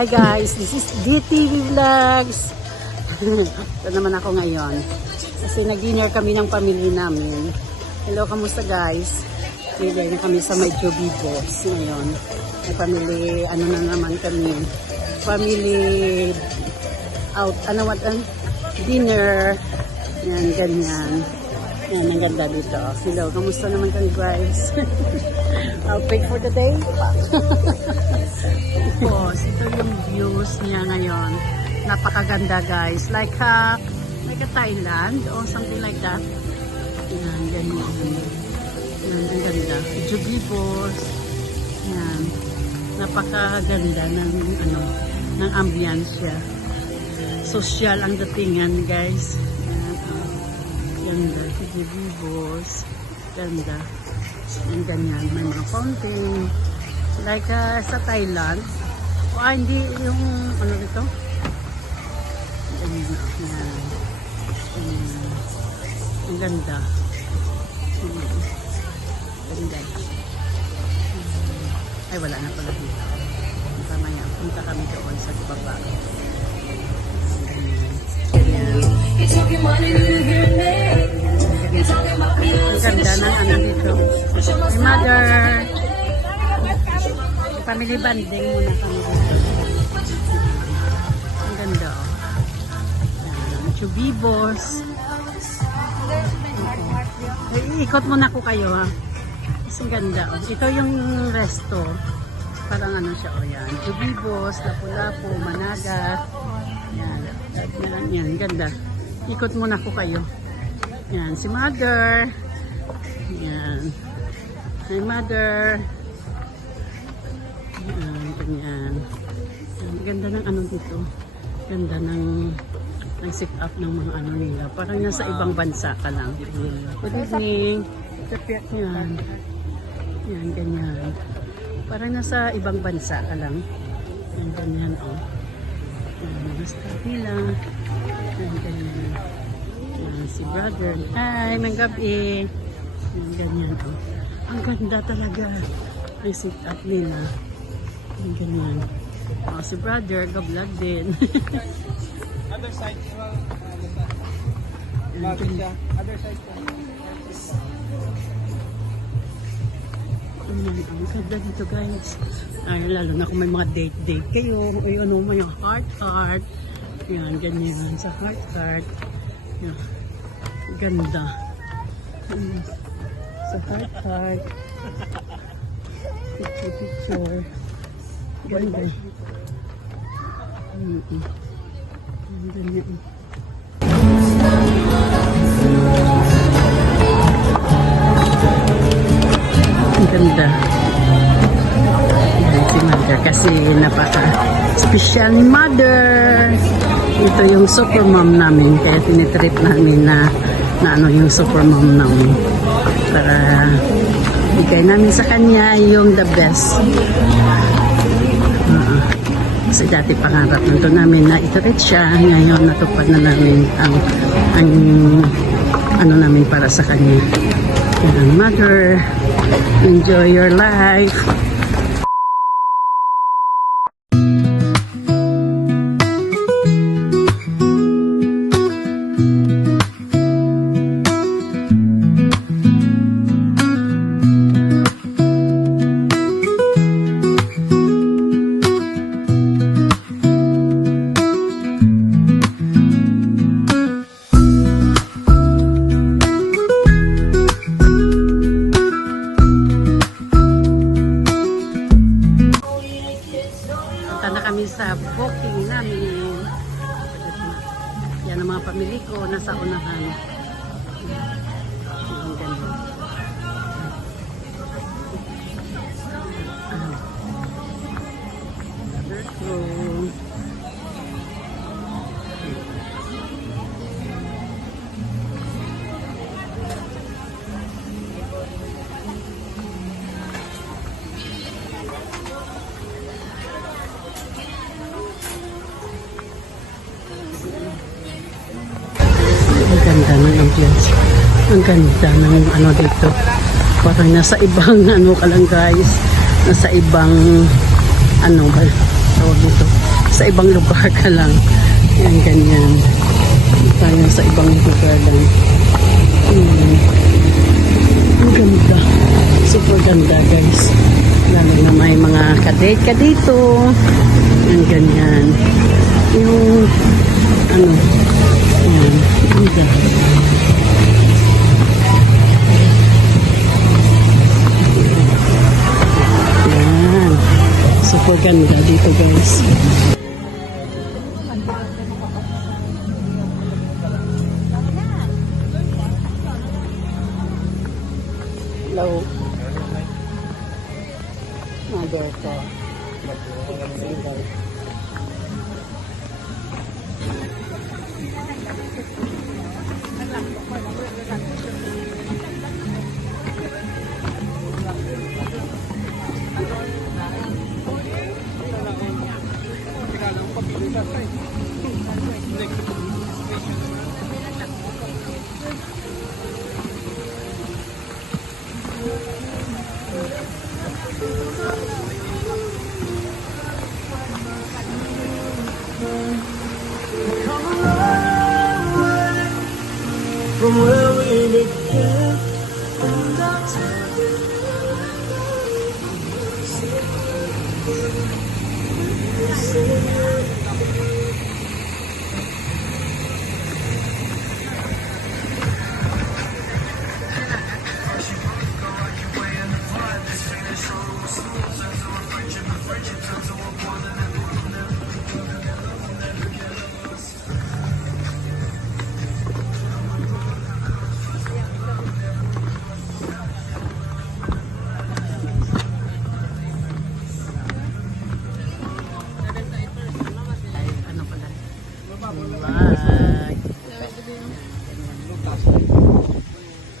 Hi guys, this is DTV Vlogs. Ito naman ako ngayon. Kasi nag-dinner kami ng pamilya namin. Hello, kamusta guys? Dinner na kami sa may Jobibos ngayon. May family, ano na naman kami. Family out, dinner. Yan, ganyan. Yan, ang ganda dito. Hello, kamusta naman kami guys? Outfit for the day. Ito yung views niya ngayon. Napakaganda guys. Like a Thailand or something like that. Yan, ganyan. Yan, ang ganda. Jobibos. Yan. Napakaganda ng ambience siya. Social ang datingan guys. Yan, ganda. Jobibos. Ganda. Ang ganyan. May mga fountain. Like sa Thailand. Hindi yung ano dito. Ang ganda. Ganda. Ay, wala na pala dito. Mamaya, punta kami doon sa baba. Ang ganda ng ano dito. My mother. Family banding muna kami dito. Ang ganda. Jobibos. Iikot muna ko kayo ha. Kasi ganda. Ito yung resto. Parang ano siya o yan. Jobibos, Lapu-Lapu, Managat. Yan. Yan. Ganda. Ikot muna ko kayo. Yan. Si mother. Yan. My mother. Yan. Ganyan. Yan. Ganda ng ano dito. Ganda ng sit up ng mga ano nila. Parang nasa ibang bansa ka lang. Good evening. Yan. Yan, ganyan. Parang nasa ibang bansa ka lang. Yan, ganyan, oh. Yan, basta nila. Yan, ganyan. Yan, si brother. Hi, may gabi. Yan, ganyan, oh. Ang ganda talaga. Ang sit up nila. Yan, ganyan. Oh, si brother, ga-vlog din. Other side as well. Other side. Ang ganda dito guys. Ay, lalo na kung may mga date kayo. Ay, ano, may heart. Yan, ganyan. Sa heart. Yan. Ganda. Sa heart. Picture. Ganda. Ganyan. Ang ganda. Si mother kasi napaka-special ni mother. Ito yung super mom namin. Kaya tinitrip namin na ano yung super mom namin. Para bigay namin sa kanya yung the best. Kasi dati pangarap nito namin na iturit siya. Ngayon natupad na namin ang ano namin para sa kanya. Mother, enjoy your life. Sa booking namin. Yan ang mga pamilya ko nasa unahan. Ang ganda. Another room. Ang ganda ng ambience. Ang ganda ng ano dito. Parang nasa ibang ano ka lang guys. Nasa ibang ano ba tawag dito. nasa ibang lugar ka lang. Yan, ganyan. Parang nasa ibang lugar lang. Ang ganda. Super ganda, guys. Lalo na may mga kadate ka dito. Yan, ganyan. Yung, ano, yan, ganda. Yan. Super ganda dito, guys. Hello. Mother ko. From where we began, and I'll tell you. Ano pala? Bye.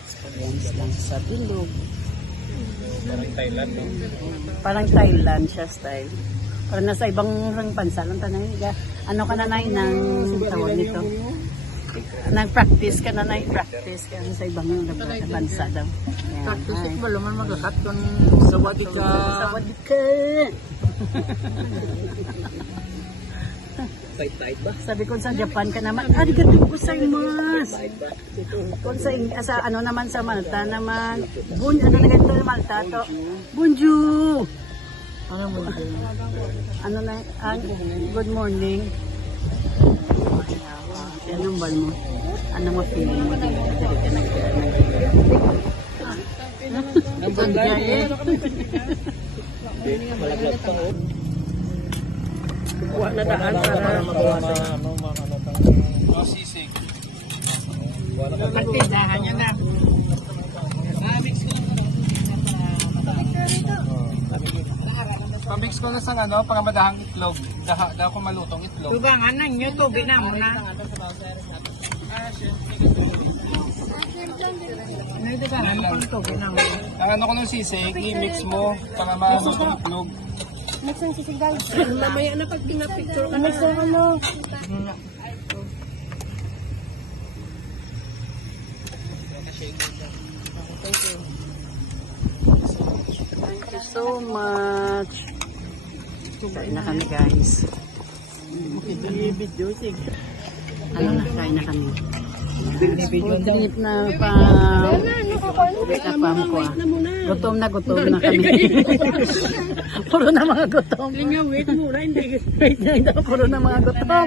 Experience lang sa bilog. Parang Thailand, no? Parang Thailand siya style. Parang nasa ibang bansa lang tanay. Ano ka na ng tawag nito? Nag-practice ka na practice ka sa ibang bansa daw. Practice mo laman magakat kung sawadi ka. Sawadi ka! Tight ba? Sabi ko sa Japan ka naman, arigatou gozaimasu. Kung sa ano naman sa Malta naman, ano na ganito sa Malta to? Bonjour! Ano mo dito? Ano na, good morning. Anong bal mo? Ano mo feeling mo dito? Dali ka Malaglag pa, oh. Kuha na daan para Sisig. magtindahan niya na. Pamix ko na sa ano, pangamadahang itlog. Daha ko malutong itlog. Tubangan nyo, tubig na muna. Ang ano ko ng sisig, i-mix mo para malutong itlog. Next ang sisig guys. Mamaya na pag pinapicture ka na. Next ang ano. Thank you so much. Kain na kami, guys. Ano na, kain na kami. Food trip na pa. Kapam ko ah. Gutom na kami. Puro na mga gutom. Wait muna, hindi. Wait na, puro na mga gutom.